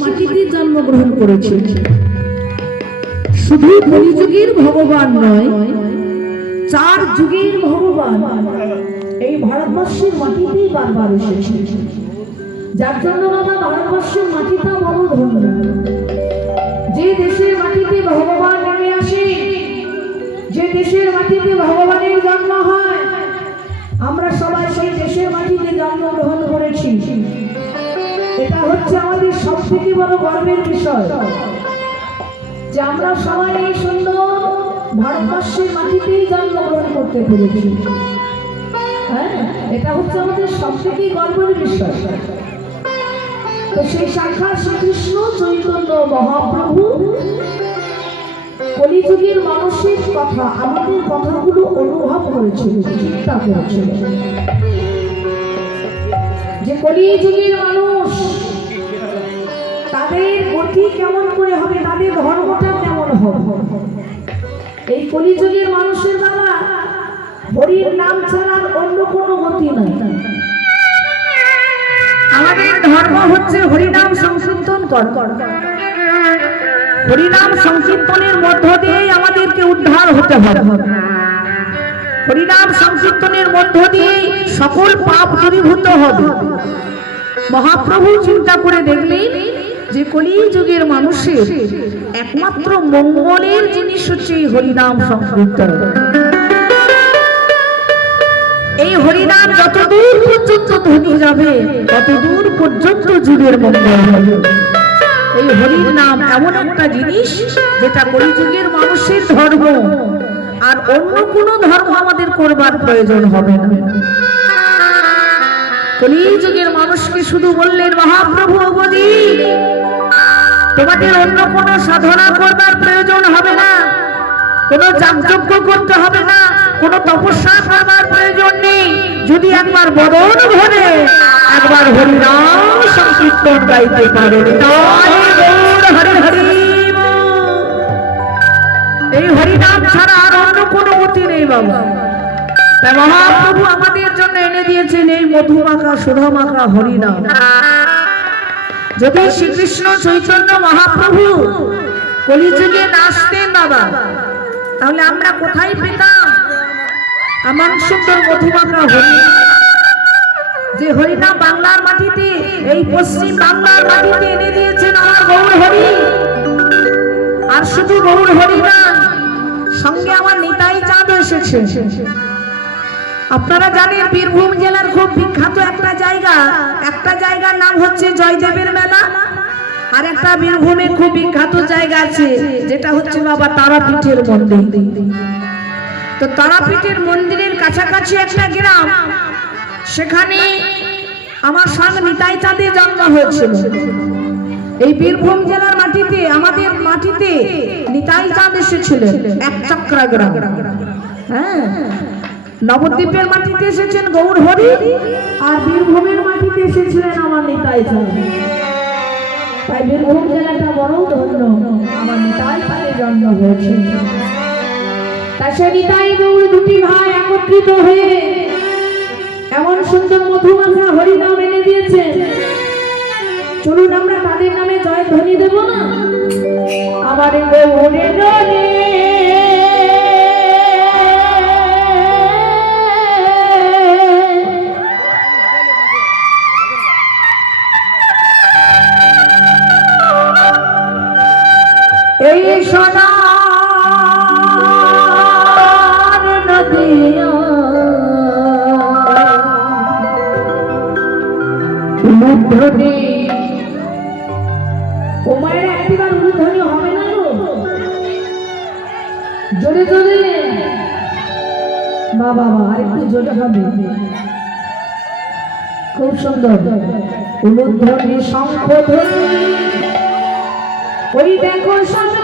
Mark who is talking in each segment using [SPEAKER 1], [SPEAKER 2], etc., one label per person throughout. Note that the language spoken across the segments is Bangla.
[SPEAKER 1] মাটিতে জন্মগ্রহণ শুধু কলিযুগের ভগবান নয়, চার যুগের ভগবান এই ভারতবর্ষের মাটিতেই বারবার এসেছে। যার জন্য বাবা ভারতবর্ষের মাটিটা বড় ধন্য যে দেশের মাটিতে ভগবান নেমে আসে, যে দেশের মাটিতে ভগবানের জন্ম হয় হচ্ছে আমাদের সব থেকে বড় গর্বের বিষয়। যে আমরা সবাই এই সুন্দর ভারতবর্ষের মাটিতেই জন্মগ্রহণ করতে পেরেছি। হ্যাঁ? এটা হচ্ছে আমাদের সব থেকে গর্বের বিষয়। তো সেই সাক্ষাৎ শ্রীকৃষ্ণ চৈতন্য মহাপ্রভু কলিযুগের মানুষের কথা, আমাদের কথাগুলো অনুভব করেছিল চিন্তা করেছিল যে কলিযুগের মানুষ গতি কেমন করে হবে তাদের ধর্মটা কেমন হবে? এই কলিযুগের মানুষের বাবা হরির নাম অন্য কোনো গতি নাই। আমাদের ধর্ম হচ্ছে হরিনাম সংকীর্তন কর। হরিনাম মধ্য দিয়েই আমাদেরকে উদ্ধার হতে হবে। হরিনাম সংকীর্তনের মধ্য দিয়েই সকল পাপ দূরীভূত হবে। মহাপ্রভু চিন্তা করে দেখলেন যে কলিযুগের মানুষের একমাত্র মঙ্গলের জিনিস হচ্ছে এই হরিনাম সংকীর্তন। এই হরিনাম যত দূর পর্যন্ত ধ্বনি যাবে তত দূর পর্যন্ত যুগের মঙ্গল হবে। এই হরির নাম এমন একটা জিনিস যেটা কলিযুগের মানুষের ধর্ম, আর অন্য কোন ধর্ম আমাদের করবার প্রয়োজন হবে না। কলিযুগের মানুষকে শুধু বললেন, মহাপ্রভু, অবধি। তোমাদের অন্য কোন সাধনা করবার প্রয়োজন হবে না। কোনো যাগযজ্ঞ করতে হবে না। কোনো তপস্যা করবার প্রয়োজন নেই। যদি একবার বদন ভরে, একবার হরিনাম সংকীর্তন গাইতে পারো। হরি হরি এই হরিনাম ছাড়া আর অন্য কোনো গতি নেই বাবা। মহাপ্রভু আমাদের জন্য এনে দিয়েছেন এই মধুমাখা, সুধামাখা হরিনাম। যদি শ্রীকৃষ্ণ চৈতন্য মহাপ্রভু কলিযুগে নাচতেন বাবা, তাহলে আমরা কোথায় পেতাম? আমার সুন্দর মধুমাখা হরি যে হরিনা বাংলার মাটিতে, এই পশ্চিম বাংলার মাটিতে এনে দিয়েছেন আমার গৌর হরি। আর শুধু গৌর হরি না সঙ্গে আমার নিতাই চাঁদ এসেছে। আপনারা জানেন বীরভূম জেলার খুব বিখ্যাত একটা জায়গা। একটা জায়গার নাম হচ্ছে জয়দেবের মেলা। আর একটা বীরভূমে খুব বিখ্যাত জায়গা আছে, যেটা হচ্ছে বাবা তারাপীঠের মন্দির। তো তারাপীঠের মন্দিরের কাছাকাছি একটা গ্রাম। সেখানে আমার সঙ্গে নিতাই চাঁদের জন্ম হয়েছিল। এই বীরভূম জেলার মাটিতে, আমাদের মাটিতে নিতাই চাঁদ এসেছিলেন এক চক্রা গ্রাম। হ্যাঁ? নবদ্বীপের মাটিতে এসেছেন গৌর হরি আর বীরভূমের মাটিতে এসেছিলেন আমার নিতাই চাঁদ তাই বীরভূম জেলাটা বড় ধন্য, আমার নিতাই চাঁদে জন্ম হয়েছে। তা সে নিতাই গৌর দুটি ভাই একত্রিত হয়ে এমন সুন্দর মধুমাখা হরিনাম এনে দিয়েছে চলুন আমরা তাদের নামে জয় ধ্বনি দেব না? আমার গৌরে এই সোনার নদিয়া। উলুধ্বনি ও একটিবার উলুধ্বনি হবে না গো জোরে জোরে বা বাবা হবে। খুব সুন্দর। উলুধ্বনি শঙ্খ ওই দেখো শব্দ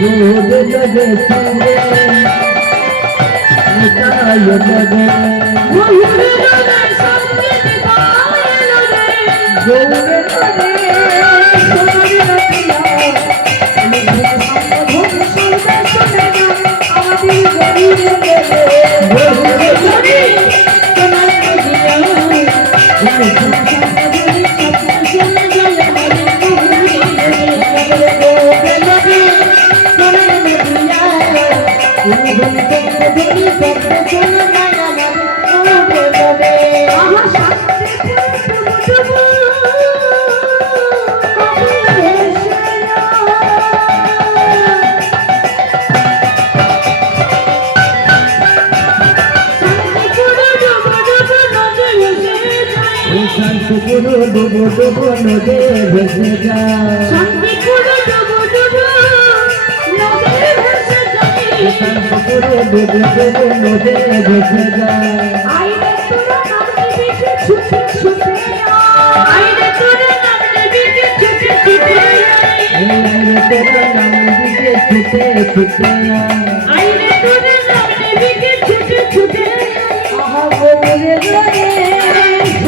[SPEAKER 1] গৌর
[SPEAKER 2] জগে সঙ্গে নিতাই জগে
[SPEAKER 1] গৌর জগে সঙ্গে নিতাই জগে। শান্তি পুরো ডুবু ডুবু নদী এসে যায়।
[SPEAKER 2] শান্তি পুরো ডুবো ডুবো নদে ভেসে যায়
[SPEAKER 1] শান্তি পুরো ডুবু ডুবু নদী ভেসে যায়।
[SPEAKER 2] আইরে তোরা নাম নিবি কি ছুটে ছুটে আইরে তোরা নাম নিবি কি ছুটে ছুটে
[SPEAKER 1] আইরে তোরা নাম দিকে ছুটে ছুটে।
[SPEAKER 2] আইরে তোরা নাম নিবি কি ছুটে ছুটে
[SPEAKER 1] আহা গৌরে জগে